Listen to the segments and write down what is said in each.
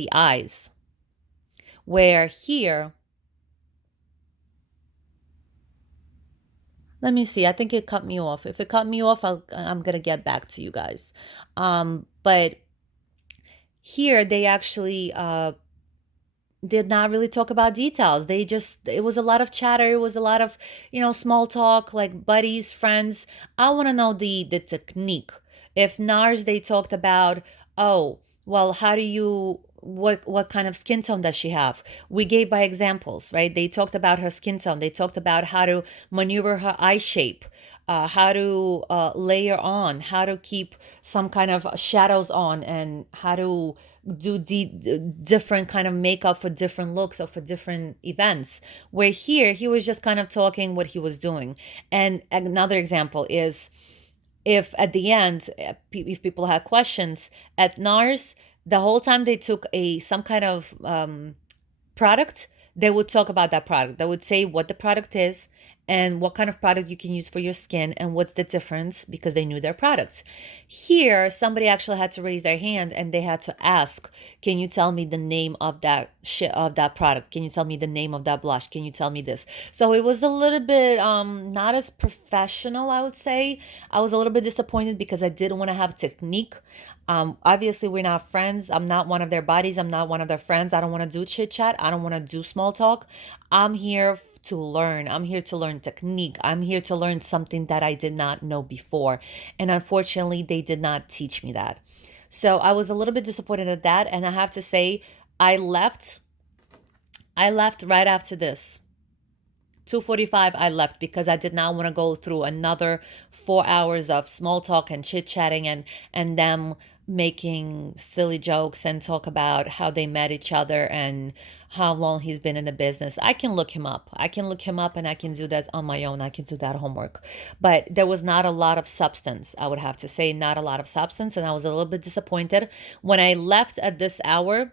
the eyes. Where here, let me see, I think it cut me off. If it cut me off, I'm going to get back to you guys. But here they actually did not really talk about details. They just, it was a lot of chatter. It was a lot of, small talk, like buddies, friends. I want to know the technique. If NARS, they talked about, oh, well, how do you, what kind of skin tone does she have? We gave by examples, right? They talked about her skin tone. They talked about how to maneuver her eye shape, how to layer on, how to keep some kind of shadows on, and how to do different kind of makeup for different looks or for different events. Where here he was just kind of talking what he was doing. And another example is, if at the end, if people had questions at NARS, the whole time they took a some kind of product, they would talk about that product. They would say what the product is and what kind of product you can use for your skin and what's the difference, because they knew their products. Here, somebody actually had to raise their hand and they had to ask, "Can you tell me the name of that product? Can you tell me the name of that blush? Can you tell me this?" So it was a little bit not as professional, I would say. I was a little bit disappointed because I didn't want to have technique. Obviously, we're not friends. I'm not one of their buddies. I'm not one of their friends. I don't want to do chit chat. I don't want to do small talk. I'm here to learn. I'm here to learn technique. I'm here to learn something that I did not know before. And unfortunately, they did not teach me that. So I was a little bit disappointed at that. And I have to say, I left. I left right after this. 2:45 I left because I did not want to go through another 4 hours of small talk and chit-chatting and them making silly jokes and talk about how they met each other and how long he's been in the business. I can look him up. I can look him up and I can do that on my own. I can do that homework. But there was not a lot of substance, I would have to say, not a lot of substance, and I was a little bit disappointed. When I left at this hour,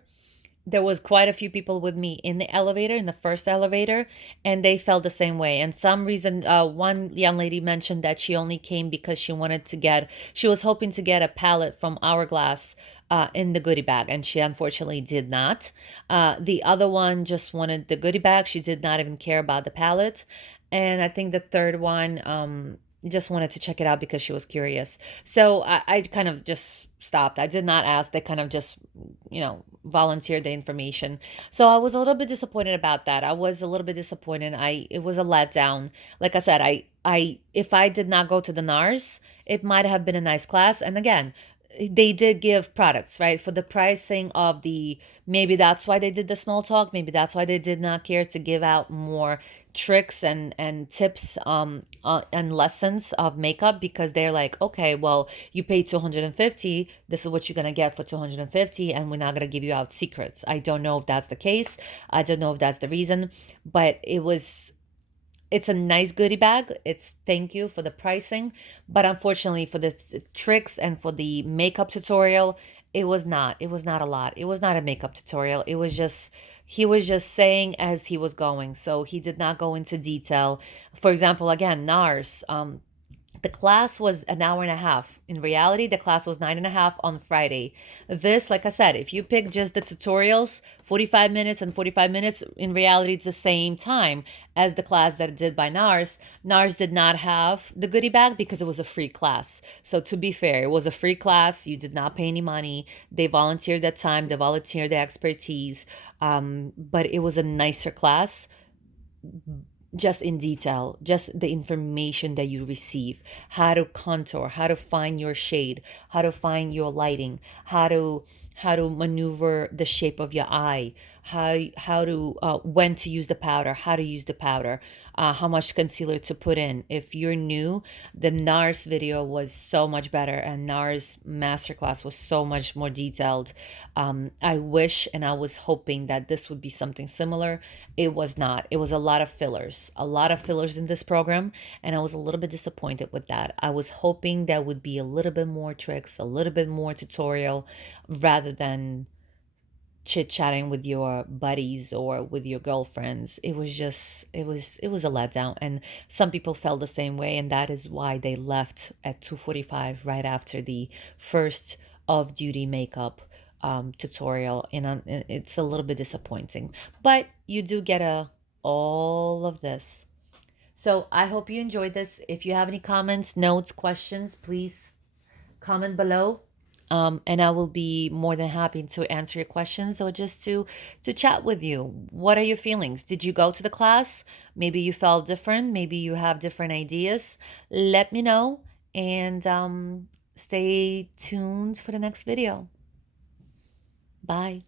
there was quite a few people with me in the elevator, in the first elevator, and they felt the same way. And some reason, one young lady mentioned that she only came because she was hoping to get a palette from Hourglass in the goodie bag, and she unfortunately did not. The other one just wanted the goodie bag. She did not even care about the palette. And I think the third one just wanted to check it out because she was curious. So I kind of just stopped. I did not ask. They kind of just, volunteered the information. So I was a little bit disappointed about that. I was a little bit disappointed. It was a letdown. Like I said, if I did not go to the NARS, it might have been a nice class. And again, they did give products, right? For the pricing of maybe that's why they did the small talk. Maybe that's why they did not care to give out more tricks and tips and lessons of makeup, because they're like, okay, well, you paid 250. This is what you're going to get for 250, and we're not going to give you out secrets. I don't know if that's the case. I don't know if that's the reason, but it's a nice goodie bag. It's thank you for the pricing, but unfortunately for the tricks and for the makeup tutorial, it was not. It was not a lot. It was not a makeup tutorial. It was just he was just saying as he was going. So he did not go into detail. For example, again, NARS. The class was an hour and a half. In reality, the class was 9.5 on Friday. This, like I said, if you pick just the tutorials, 45 minutes and 45 minutes, in reality, it's the same time as the class that it did by NARS. NARS did not have the goodie bag because it was a free class. So to be fair, it was a free class. You did not pay any money. They volunteered their time. They volunteered their expertise. But it was a nicer class, just in detail, just the information that you receive, how to contour, how to find your shade, how to find your lighting, how to maneuver the shape of your eye, how to when to use the powder, how to use the powder, how much concealer to put in. If you're new, the NARS video was so much better, and NARS masterclass was so much more detailed. I wish and I was hoping that this would be something similar. It was not. It was a lot of fillers in this program, and I was a little bit disappointed with that. I was hoping there would be a little bit more tricks, a little bit more tutorial, rather than chit chatting with your buddies or with your girlfriends. It was a letdown, and some people felt the same way, and that is why they left at 2:45, right after the first off duty makeup tutorial, and it's a little bit disappointing. But you do get all of this. So I hope you enjoyed this. If you have any comments, notes, questions, please comment below. And I will be more than happy to answer your questions or just to chat with you. What are your feelings? Did you go to the class? Maybe you felt different. Maybe you have different ideas. Let me know, and stay tuned for the next video. Bye.